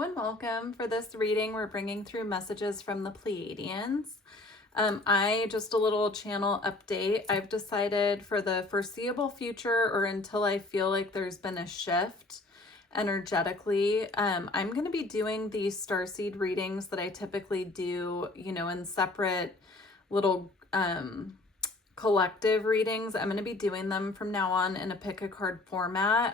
Hello and welcome. For this reading, we're bringing through messages from the Pleiadians. Just a little channel update. I've decided for the foreseeable future, or until I feel like there's been a shift energetically, I'm going to be doing these Starseed readings that I typically do, in separate little collective readings. I'm going to be doing them from now on in a pick a card format.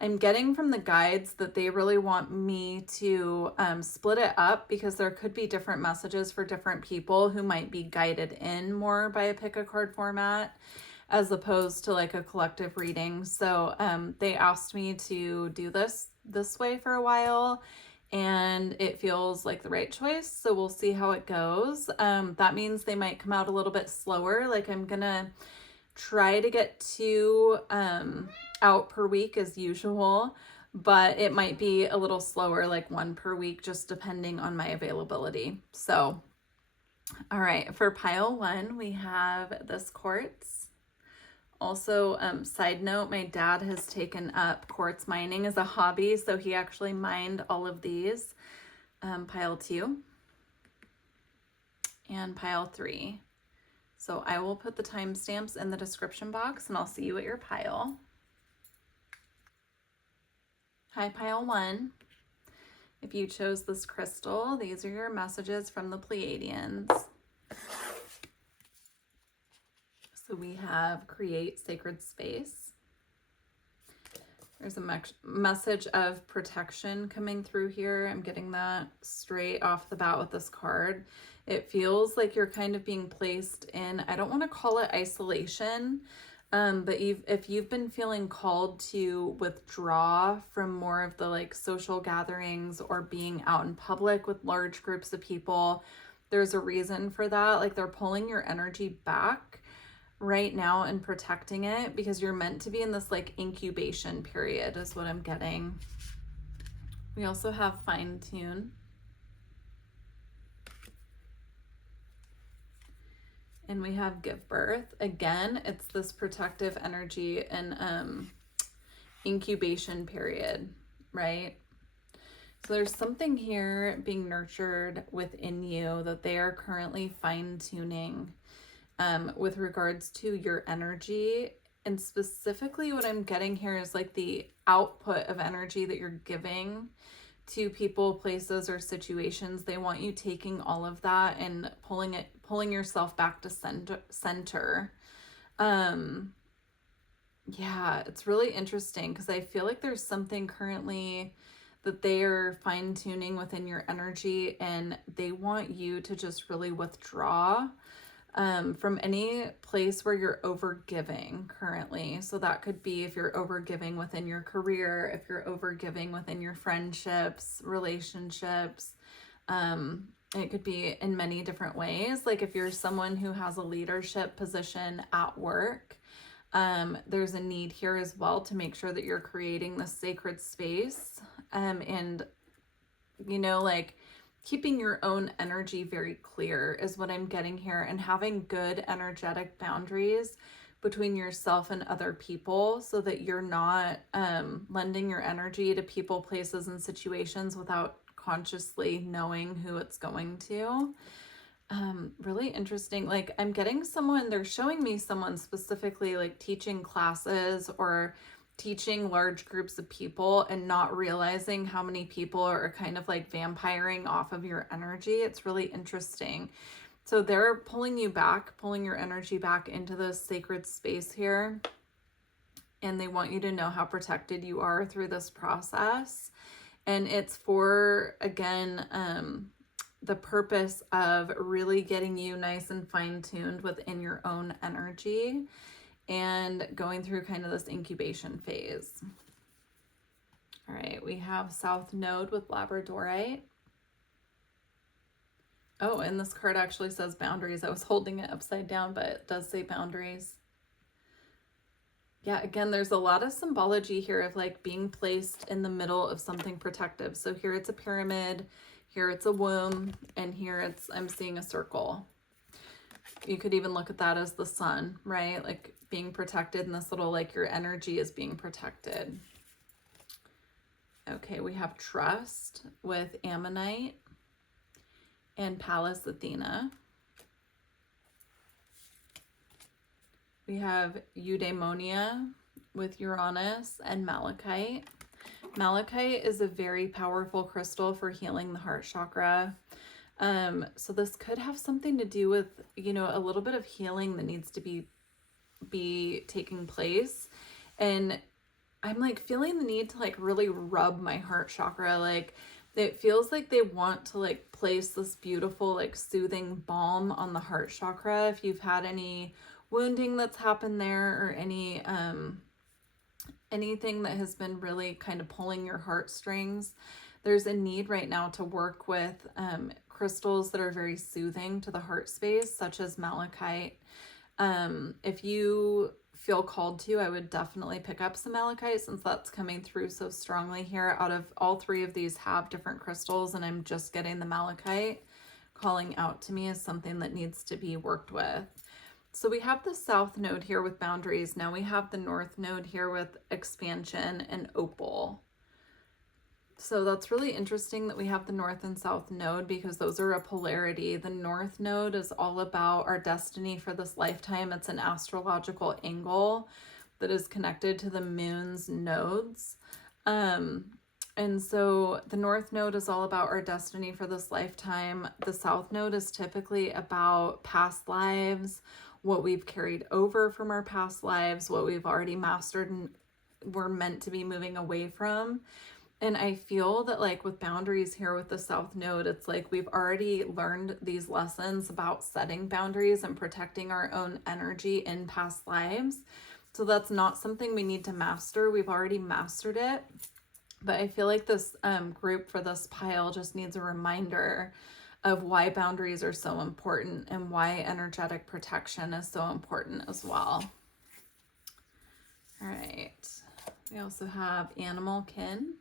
I'm getting from the guides that they really want me to split it up because there could be different messages for different people who might be guided in more by a pick a card format as opposed to like a collective reading. So they asked me to do this way for a while, and it feels like the right choice. So we'll see how it goes. That means they might come out a little bit slower. Like I'm gonna try to get 2 out per week as usual, but it might be a little slower, like 1 per week, just depending on my availability. So, all right, for pile 1, we have this quartz. Also, side note, my dad has taken up quartz mining as a hobby, so he actually mined all of these. Pile 2 and pile 3. So I will put the timestamps in the description box, and I'll see you at your pile. Hi, pile 1. If you chose this crystal, these are your messages from the Pleiadians. So we have create sacred space. There's a message of protection coming through here. I'm getting that straight off the bat with this card. It feels like you're kind of being placed in, I don't want to call it isolation, but if you've been feeling called to withdraw from more of the like social gatherings or being out in public with large groups of people, there's a reason for that. Like they're pulling your energy back right now and protecting it because you're meant to be in this like incubation period is what I'm getting. We also have fine tune. And we have give birth. Again, it's this protective energy and incubation period, right? So there's something here being nurtured within you that they are currently fine-tuning with regards to your energy. And specifically what I'm getting here is like the output of energy that you're giving to people, places, or situations. They want you taking all of that and pulling yourself back to center. Yeah, it's really interesting because I feel like there's something currently that they are fine-tuning within your energy, and they want you to just really withdraw from any place where you're overgiving currently. So that could be if you're overgiving within your career, if you're overgiving within your friendships, relationships. It could be in many different ways. Like if you're someone who has a leadership position at work, there's a need here as well to make sure that you're creating this sacred space, and like keeping your own energy very clear is what I'm getting here, and having good energetic boundaries between yourself and other people so that you're not lending your energy to people, places, and situations without consciously knowing who it's going to. Really interesting. Like I'm getting they're showing me someone specifically like teaching classes or teaching large groups of people and not realizing how many people are kind of like vampiring off of your energy. It's really interesting. So they're pulling your energy back into this sacred space here. And they want you to know how protected you are through this process. And it's for, again, the purpose of really getting you nice and fine-tuned within your own energy and going through kind of this incubation phase. All right, we have South Node with Labradorite. Oh, and this card actually says boundaries. I was holding it upside down, but it does say boundaries. Yeah, again, there's a lot of symbology here of like being placed in the middle of something protective. So here it's a pyramid, here it's a womb, and here I'm seeing a circle. You could even look at that as the sun, right? Like being protected in this little, like your energy is being protected. Okay, we have trust with Ammonite and Pallas Athena. We have eudaimonia with Uranus and malachite. Malachite is a very powerful crystal for healing the heart chakra. So this could have something to do with, you know, a little bit of healing that needs to be taking place. And I'm like feeling the need to like really rub my heart chakra. Like it feels like they want to like place this beautiful like soothing balm on the heart chakra. If you've had any wounding that's happened there, or anything that has been really kind of pulling your heartstrings, there's a need right now to work with crystals that are very soothing to the heart space, such as malachite. If you feel called to, I would definitely pick up some malachite, since that's coming through so strongly here. Out of all three of these have different crystals, and I'm just getting the malachite calling out to me as something that needs to be worked with. So we have the south node here with boundaries. Now we have the north node here with expansion and opal. So that's really interesting that we have the north and south node, because those are a polarity. The north node is all about our destiny for this lifetime. It's an astrological angle that is connected to the moon's nodes. And so the north node is all about our destiny for this lifetime. The south node is typically about past lives, what we've carried over from our past lives, what we've already mastered and we're meant to be moving away from. And I feel that like with boundaries here with the south node, it's like we've already learned these lessons about setting boundaries and protecting our own energy in past lives. So that's not something we need to master. We've already mastered it. But I feel like this group for this pile just needs a reminder of why boundaries are so important and why energetic protection is so important as well. All right. We also have animal kin,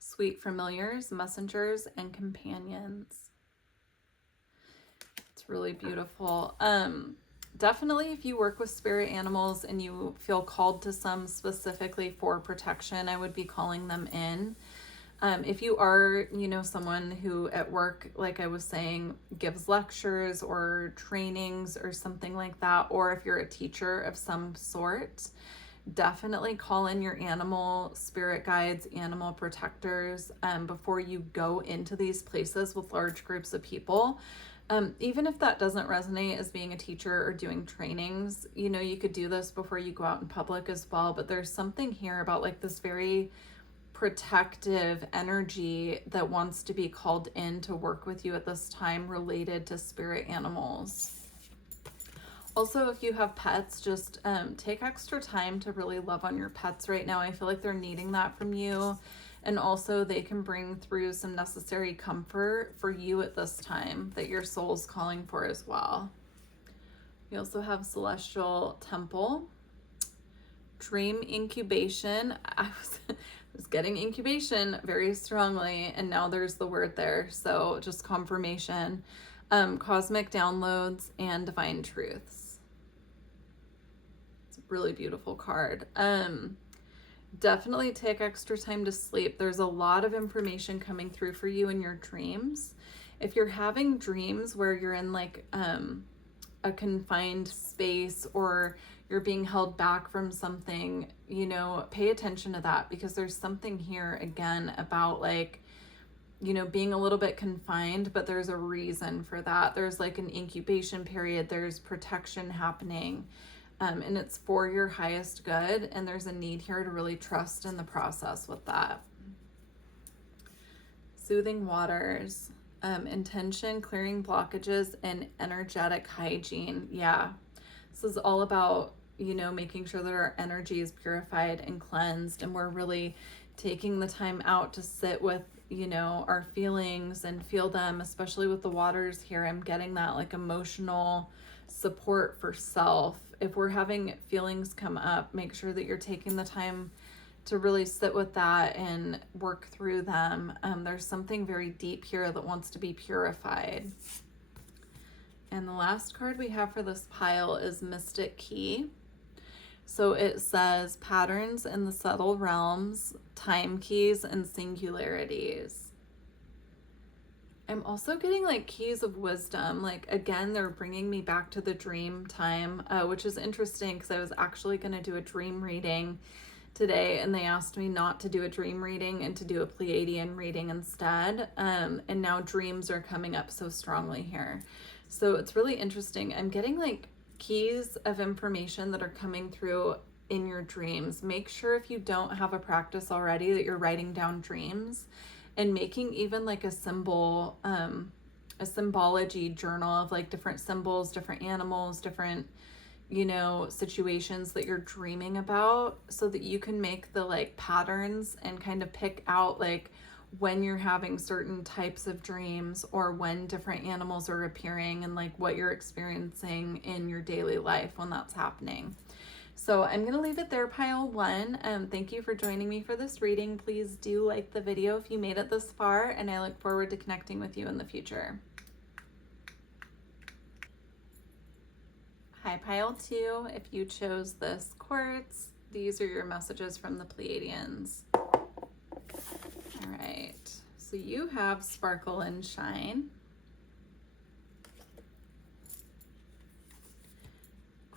sweet familiars, messengers, and companions. It's really beautiful. Definitely if you work with spirit animals and you feel called to some specifically for protection, I would be calling them in. If you are, you know, someone who at work, like I was saying, gives lectures or trainings or something like that, or if you're a teacher of some sort, definitely call in your animal spirit guides, animal protectors, before you go into these places with large groups of people. Even if that doesn't resonate as being a teacher or doing trainings, you know, you could do this before you go out in public as well. But there's something here about like this very protective energy that wants to be called in to work with you at this time related to spirit animals. Also, if you have pets, just take extra time to really love on your pets right now. I feel like they're needing that from you. And also they can bring through some necessary comfort for you at this time that your soul's calling for as well. We also have celestial temple, dream incubation. I was getting incubation very strongly, and now there's the word there. So just confirmation, cosmic downloads, and divine truths. It's a really beautiful card. Definitely take extra time to sleep. There's a lot of information coming through for you in your dreams. If you're having dreams where you're in like a confined space, or you're being held back from something, you know, pay attention to that, because there's something here again about like, you know, being a little bit confined, but there's a reason for that. There's like an incubation period, there's protection happening. And it's for your highest good, and there's a need here to really trust in the process with that. Soothing waters, intention, clearing blockages, and energetic hygiene. Yeah, this is all about, you know, making sure that our energy is purified and cleansed, and we're really taking the time out to sit with, you know, our feelings and feel them, especially with the waters here. I'm getting that like emotional support for self. If we're having feelings come up, make sure that you're taking the time to really sit with that and work through them. There's something very deep here that wants to be purified. And the last card we have for this pile is Mystic Key. So it says patterns in the subtle realms, time keys, and singularities. I'm also getting like keys of wisdom. Like, again, they're bringing me back to the dream time, which is interesting because I was actually going to do a dream reading today, and they asked me not to do a dream reading and to do a Pleiadian reading instead. And now dreams are coming up so strongly here. So it's really interesting. I'm getting like keys of information that are coming through in your dreams. Make sure, if you don't have a practice already, that you're writing down dreams and making even like a symbol, a symbology journal of like different symbols, different animals, different, you know, situations that you're dreaming about, so that you can make the like patterns and kind of pick out like when you're having certain types of dreams, or when different animals are appearing, and like what you're experiencing in your daily life when that's happening. So I'm going to leave it there, pile one. Thank you for joining me for this reading. Please do like the video if you made it this far, and I look forward to connecting with you in the future. Hi, pile two. If you chose this quartz, these are your messages from the Pleiadians. All right, so you have sparkle and shine,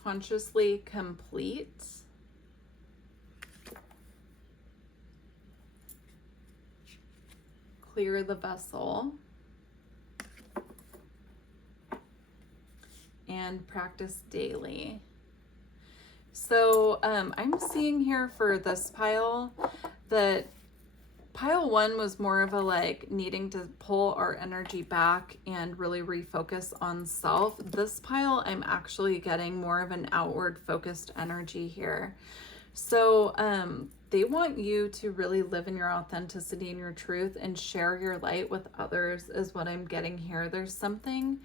consciously complete, clear the vessel, and practice daily. So I'm seeing here for this pile that pile one was more of a like needing to pull our energy back and really refocus on self. This pile, I'm actually getting more of an outward focused energy here. So they want you to really live in your authenticity and your truth and share your light with others, is what I'm getting here. There's something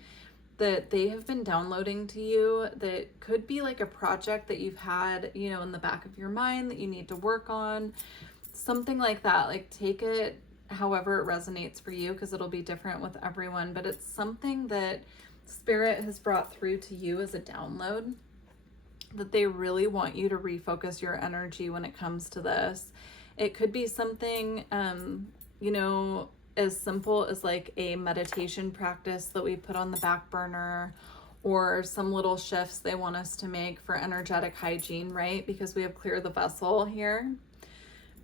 that they have been downloading to you that could be like a project that you've had, you know, in the back of your mind that you need to work on. Something like that. Like, take it however it resonates for you, because it'll be different with everyone, but it's something that Spirit has brought through to you as a download, that they really want you to refocus your energy when it comes to this. It could be something, you know, as simple as like a meditation practice that we put on the back burner, or some little shifts they want us to make for energetic hygiene, right? Because we have clear the vessel here.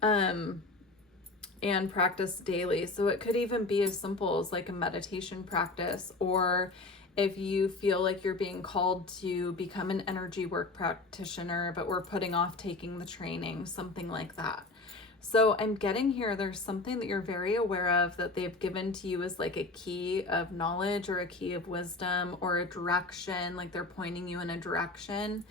And practice daily. So it could even be as simple as like a meditation practice, or if you feel like you're being called to become an energy work practitioner, but we're putting off taking the training, something like that. So I'm getting here, there's something that you're very aware of that they've given to you as like a key of knowledge, or a key of wisdom, or a direction, like they're pointing you in a direction.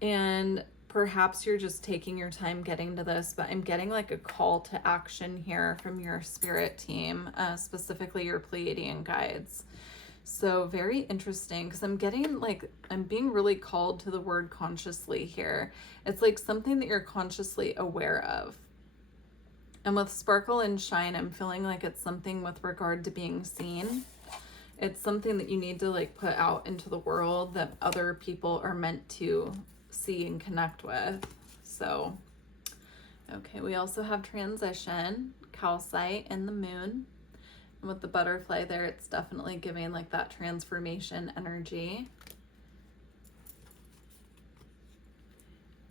And perhaps you're just taking your time getting to this, but I'm getting like a call to action here from your spirit team, specifically your Pleiadian guides. So very interesting, because I'm getting like, I'm being really called to the word consciously here. It's like something that you're consciously aware of. And with sparkle and shine, I'm feeling like it's something with regard to being seen. It's something that you need to like put out into the world that other people are meant to see and connect with. So, okay, we also have transition, calcite, and the moon. And with the butterfly there, it's definitely giving like that transformation energy.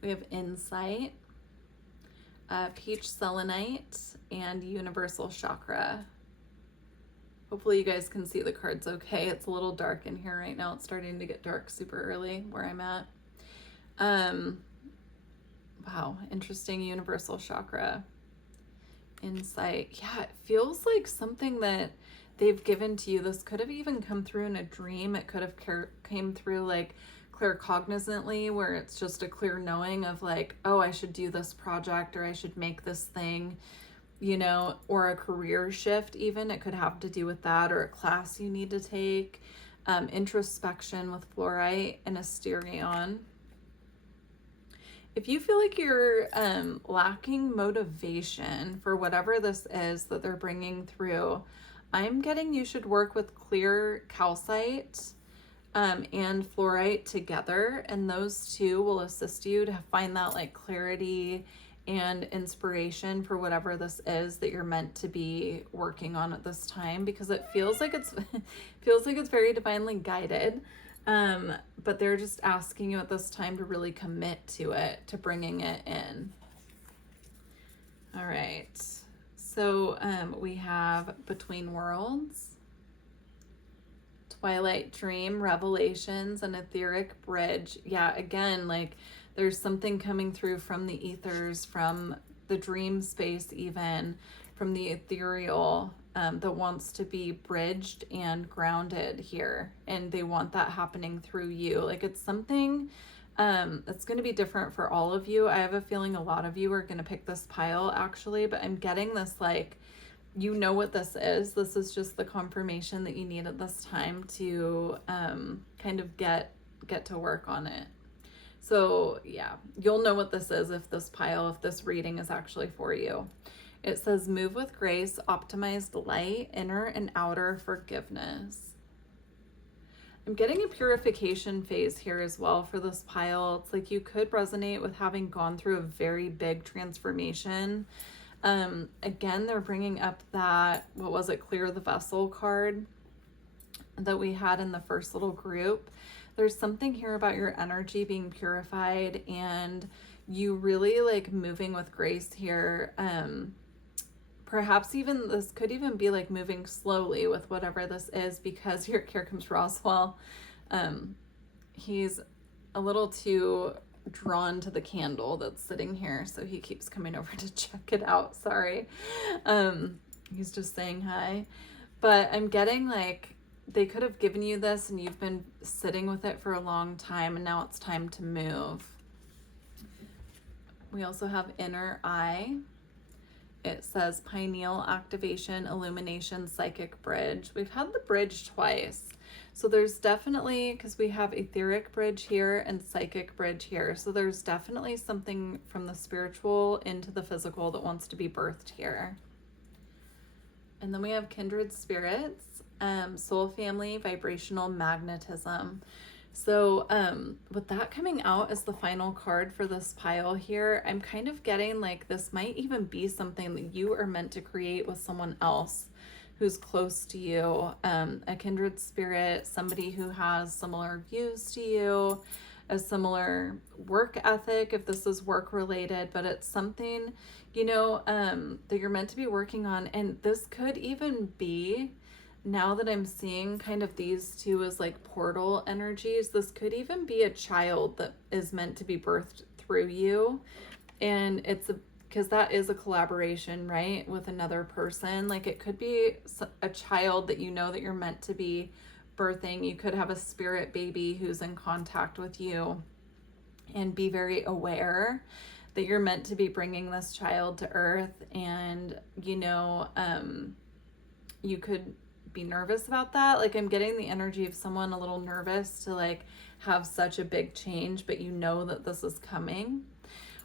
We have insight, peach selenite, and universal chakra. Hopefully you guys can see the cards okay. It's a little dark in here right now. It's starting to get dark super early where I'm at. Wow, interesting. Universal chakra, insight. Yeah, it feels like something that they've given to you. This could have even come through in a dream. It could have came through like claircognizantly, where it's just a clear knowing of like, oh, I should do this project, or I should make this thing, you know, or a career shift even. It could have to do with that, or a class you need to take. Introspection with fluorite and asterion. If you feel like you're lacking motivation for whatever this is that they're bringing through, I'm getting you should work with clear calcite, and fluorite together, and those two will assist you to find that like clarity and inspiration for whatever this is that you're meant to be working on at this time, because it feels like it's feels like it's very divinely guided, but they're just asking you at this time to really commit to it, to bringing it in. All right, so we have Between Worlds, Twilight Dream, Revelations, and Etheric Bridge. Yeah, again, like there's something coming through from the ethers, from the dream space, even from the ethereal, that wants to be bridged and grounded here. And they want that happening through you. Like it's something that's going to be different for all of you. I have a feeling a lot of you are going to pick this pile actually, but I'm getting this like, you know what this is. This is just the confirmation that you need at this time to kind of get to work on it. So yeah, you'll know what this is if this reading is actually for you. It says, move with grace, optimized light, inner and outer forgiveness. I'm getting a purification phase here as well for this pile. It's like you could resonate with having gone through a very big transformation. Again, they're bringing up that, what was it, Clear the Vessel card that we had in the first little group. There's something here about your energy being purified and you really like moving with grace here. Perhaps even this could even be like moving slowly with whatever this is, because here comes Roswell. He's a little too drawn to the candle that's sitting here, so he keeps coming over to check it out. Sorry. He's just saying hi. But I'm getting like they could have given you this and you've been sitting with it for a long time, and now it's time to move. We also have Inner Eye. It says pineal activation, illumination, psychic bridge. We've had the bridge twice. So there's definitely, because we have etheric bridge here and psychic bridge here. So there's definitely something from the spiritual into the physical that wants to be birthed here. And then we have kindred spirits, soul family, vibrational magnetism. So with that coming out as the final card for this pile here, I'm kind of getting like this might even be something that you are meant to create with someone else who's close to you, a kindred spirit, somebody who has similar views to you, a similar work ethic, if this is work related, but it's something, you know, that you're meant to be working on. And this could even be, now that I'm seeing kind of these two as like portal energies, this could even be a child that is meant to be birthed through you. And it's because that is a collaboration, right, with another person. Like it could be a child that you know that you're meant to be birthing. You could have a spirit baby who's in contact with you and be very aware that you're meant to be bringing this child to earth. And, you know, you could be nervous about that. Like I'm getting the energy of someone a little nervous to like have such a big change, but you know that this is coming.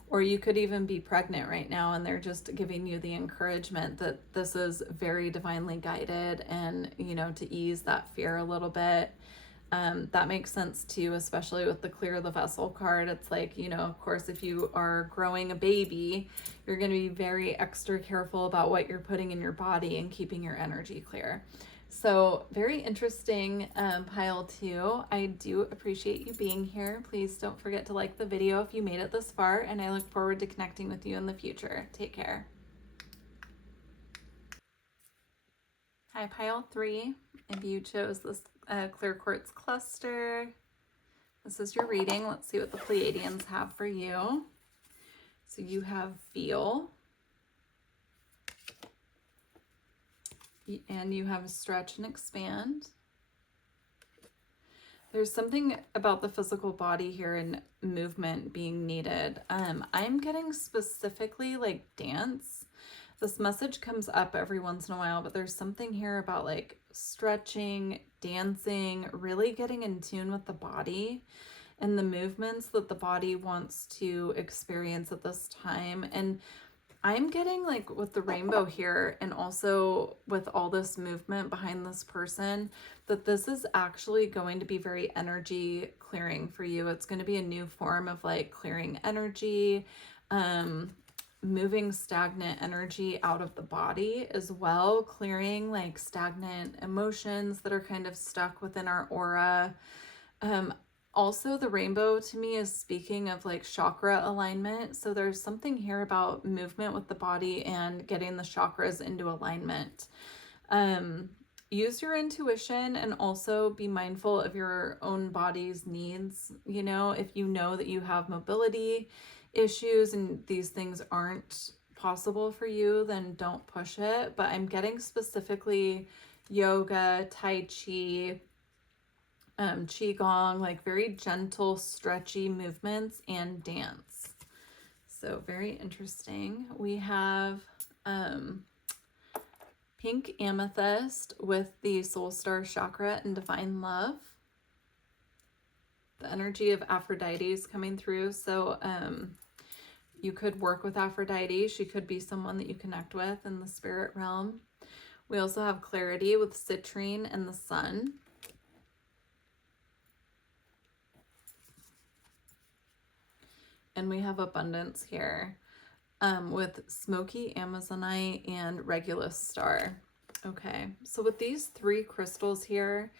Or you could even be pregnant right now and they're just giving you the encouragement that this is very divinely guided, and, you know, to ease that fear a little bit. That makes sense too, especially with the Clear the Vessel card. It's like, you know, of course, if you are growing a baby, you're going to be very extra careful about what you're putting in your body and keeping your energy clear. So very interesting pile two. I do appreciate you being here. Please don't forget to like the video if you made it this far, and I look forward to connecting with you in the future. Take care. Hi, pile three. If you chose this clear quartz cluster, this is your reading. Let's see what the Pleiadians have for you. So you have Feel. And you have Stretch and Expand. There's something about the physical body here and movement being needed. I'm getting specifically like dance. This message comes up every once in a while, but there's something here about like stretching, dancing, really getting in tune with the body and the movements that the body wants to experience at this time. And I'm getting like with the rainbow here and also with all this movement behind this person that this is actually going to be very energy clearing for you. It's going to be a new form of like clearing energy, moving stagnant energy out of the body as well, clearing like stagnant emotions that are kind of stuck within our aura. Also, the rainbow to me is speaking of like chakra alignment. So there's something here about movement with the body and getting the chakras into alignment. Use your intuition and also be mindful of your own body's needs. You know, if you know that you have mobility issues and these things aren't possible for you, then don't push it. But I'm getting specifically yoga, tai chi, qigong, like very gentle, stretchy movements, and dance. So very interesting. We have pink amethyst with the soul star chakra and divine love. The energy of Aphrodite is coming through. So you could work with Aphrodite. She could be someone that you connect with in the spirit realm. We also have clarity with citrine and the sun. And we have abundance here with smoky amazonite and Regulus star. Okay, so with these three crystals here,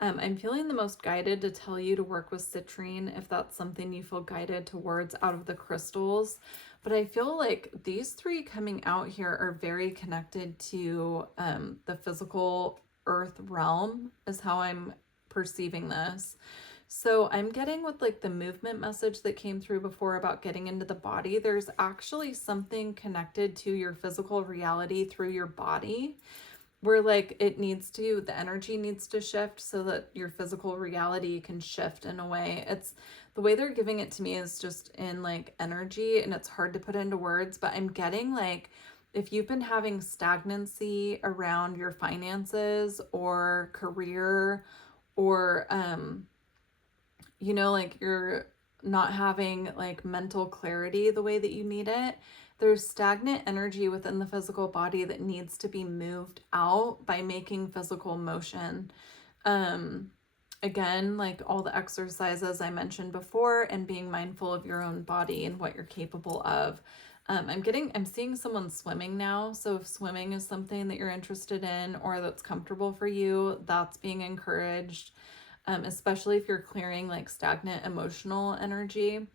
I'm feeling the most guided to tell you to work with citrine if that's something you feel guided towards out of the crystals. But I feel like these three coming out here are very connected to the physical earth realm is how I'm perceiving this. So I'm getting with like the movement message that came through before about getting into the body. There's actually something connected to your physical reality through your body where like the energy needs to shift so that your physical reality can shift in a way. It's the way they're giving it to me is just in like energy and it's hard to put into words, but I'm getting like if you've been having stagnancy around your finances or career or you know, like you're not having like mental clarity the way that you need it. There's stagnant energy within the physical body that needs to be moved out by making physical motion. Again, like all the exercises I mentioned before and being mindful of your own body and what you're capable of. I'm seeing someone swimming now. So if swimming is something that you're interested in or that's comfortable for you, that's being encouraged. Especially if you're clearing like stagnant emotional energy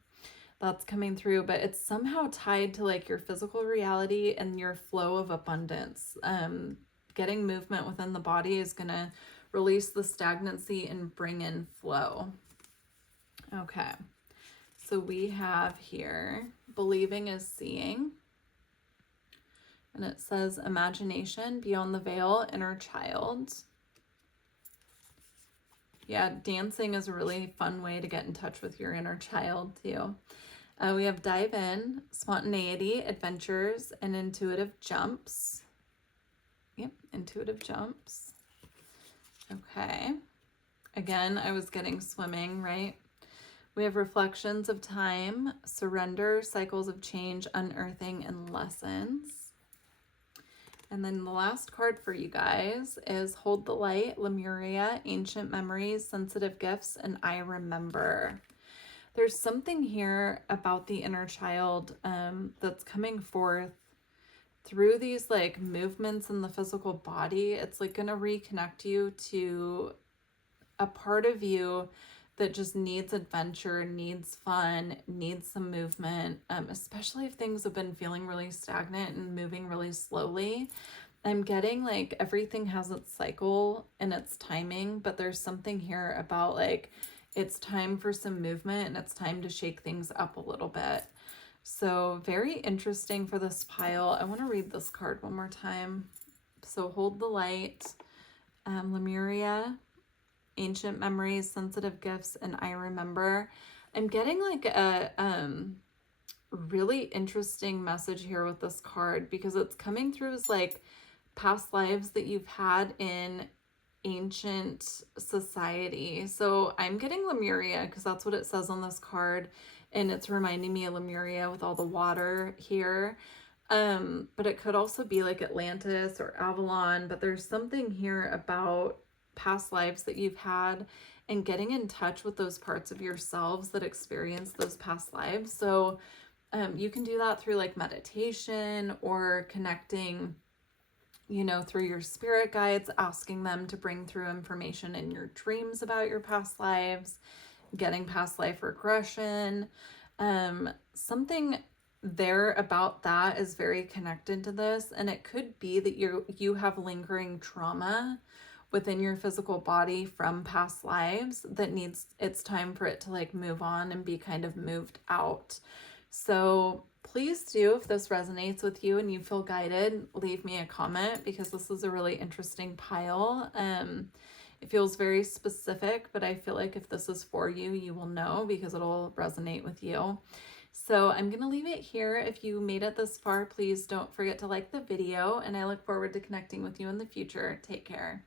that's coming through, but it's somehow tied to like your physical reality and your flow of abundance. Getting movement within the body is going to release the stagnancy and bring in flow. Okay, so we have here believing is seeing, and it says imagination beyond the veil, inner child. Yeah, dancing is a really fun way to get in touch with your inner child too. We have dive in, spontaneity, adventures, and intuitive jumps. Yep, intuitive jumps. Okay. Again, I was getting swimming, right? We have reflections of time, surrender, cycles of change, unearthing, and lessons. And then the last card for you guys is Hold the Light, Lemuria, Ancient Memories, Sensitive Gifts, and I Remember. There's something here about the inner child that's coming forth through these like movements in the physical body. It's like going to reconnect you to a part of you that just needs adventure, needs fun, needs some movement, especially if things have been feeling really stagnant and moving really slowly. I'm getting like everything has its cycle and its timing, but there's something here about like it's time for some movement and it's time to shake things up a little bit. So very interesting for this pile. I want to read this card one more time. So Hold the Light, Lemuria, Ancient Memories, Sensitive Gifts, and I Remember. I'm getting like a really interesting message here with this card because it's coming through as like past lives that you've had in ancient society. So I'm getting Lemuria because that's what it says on this card, and it's reminding me of Lemuria with all the water here. But it could also be like Atlantis or Avalon, but there's something here about past lives that you've had and getting in touch with those parts of yourselves that experience those past lives. So you can do that through like meditation or connecting, you know, through your spirit guides, asking them to bring through information in your dreams about your past lives, getting past life regression. Something there about that is very connected to this, and it could be that you have lingering trauma within your physical body from past lives that it's time for it to like move on and be kind of moved out. So please do, if this resonates with you and you feel guided, leave me a comment, because this is a really interesting pile. It feels very specific, but I feel like if this is for you, you will know because it'll resonate with you. So I'm going to leave it here. If you made it this far, please don't forget to like the video, and I look forward to connecting with you in the future. Take care.